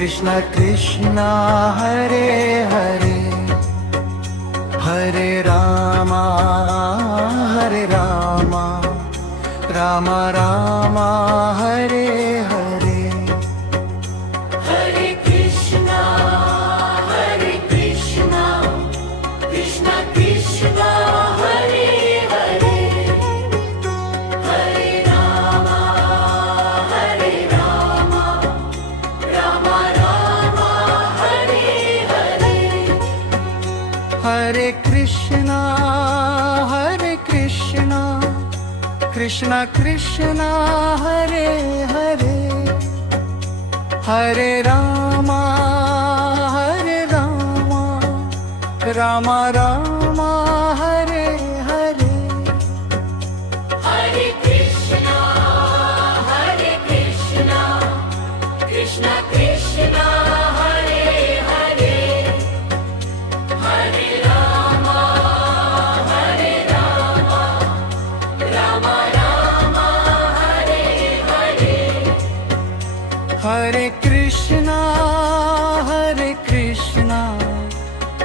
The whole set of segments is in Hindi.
कृष्ण कृष्ण हरे हरे हरे रामा राम राम हरे हरे हरे कृष्णा कृष्णा कृष्णा हरे हरे हरे रामा राम राम हरे हरे हरे कृष्णा कृष्ण कृष्ण हरे हरे हरे राम राम राम हरे हरे हरे कृष्णा कृष्णा कृष्णा हरे हरे हरे राम राम हरे हरे हरे कृष्णा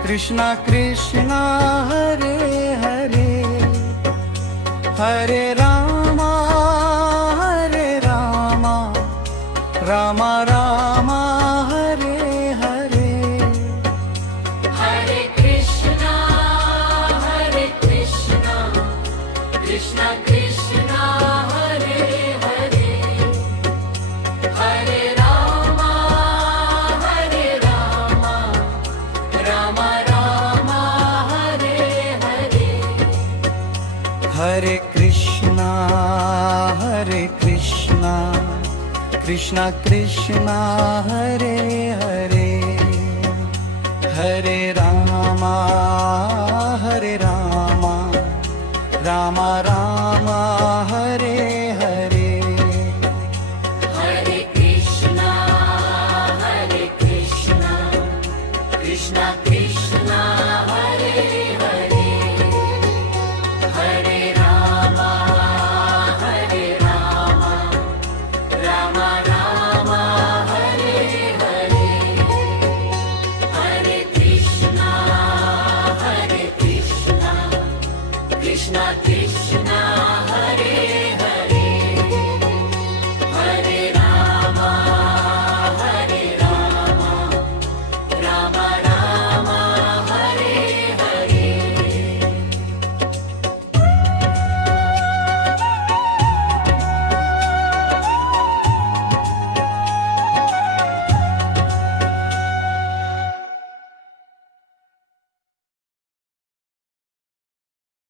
कृष्ण कृष्ण हरे हरे हरे राम राम राम हरे हरे हरे कृष्णा कृष्णा कृष्णा हरे हरे हरे राम राम हरे हरे हरे कृष्णा कृष्ण कृष्ण हरे हरे हरे राम राम राम हरे हरे हरे कृष्णा कृष्णा कृष्णा हरे हरे हरे राम राम हरे हरे हरे कृष्णा कृष्णा कृष्णा